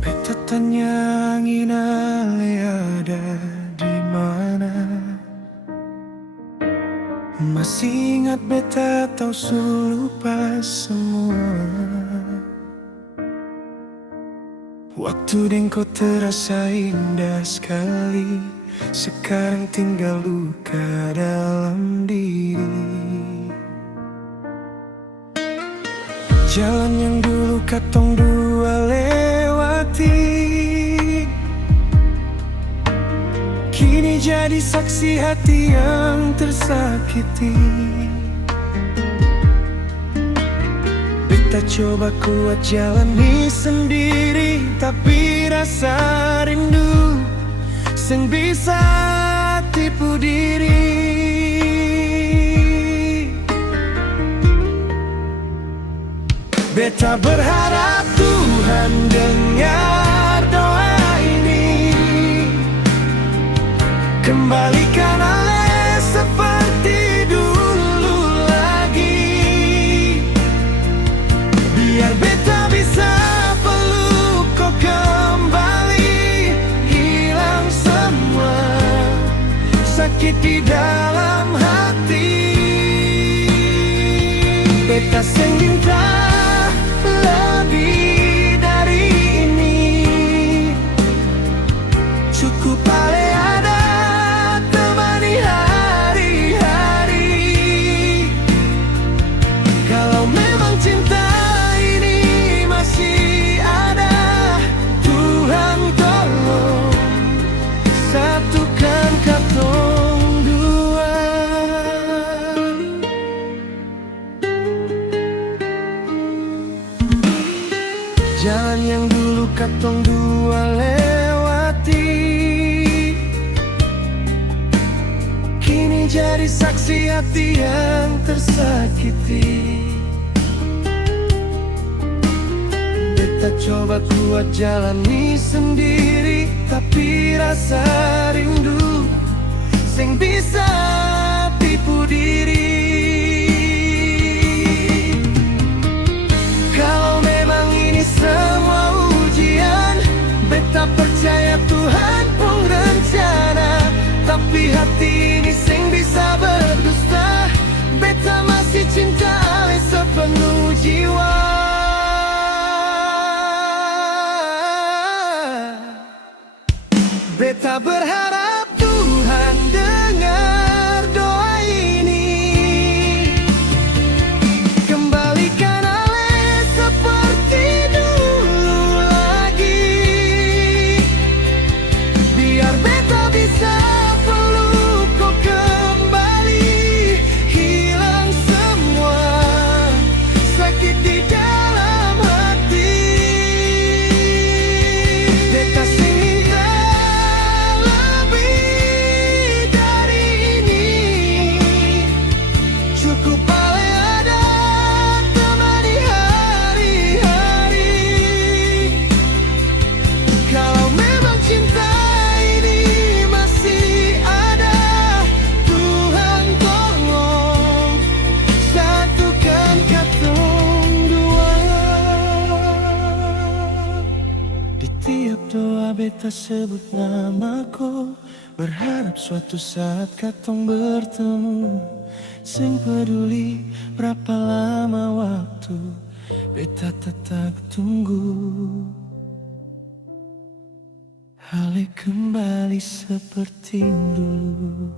Beta tanya nginale ada di mana. Masih ingat beta tahu lupa semua. Waktu dengkau terasa indah sekali, sekarang tinggal luka dalam diri. Jalan yang dulu katong dua lewati, kini jadi saksi hati yang tersakiti. Beta coba kuat jalani sendiri, tapi rasa rindu seng bisa tipu diri. Beta berharap Tuhan dengar doa ini, kembalikan Ale seperti dulu lagi, biar beta bisa peluk kau kembali, hilang semua sakit di dalam hati. Beta seng minta lebih dari ini, cukup Ale ada temani hari-hari. Kalau memang cinta ini masih ada, Tuhan tolong satukan katong dua. Jalan yang dulu katong dua lewati, kini jadi saksi hati yang tersakiti. Beta coba kuat jalani sendiri, tapi rasa rindu seng bisa tipu diri. Kalau memang ini semua ujian, beta percaya Tuhan pun rencana, tapi hati ini seng bisa berdusta. Beta masih cinta Ale sepenuh jiwa. Beta berharap Tuhan dengar doa ini, kembalikan Ale seperti dulu lagi, biar beta bisa peluk kau kembali, hilang semua sakit di dalam hati. Beta sing minta lebih dari ini, cukup Ale ada temani hari-hari. Kalau memang cinta ini masih ada, Tuhan tolong satukan katong dua. Di tiap doa beta sebut namaku, berharap suatu saat katong bertemu. Seng peduli berapa lama waktu, beta tetap tunggu Ale kembali seperti dulu.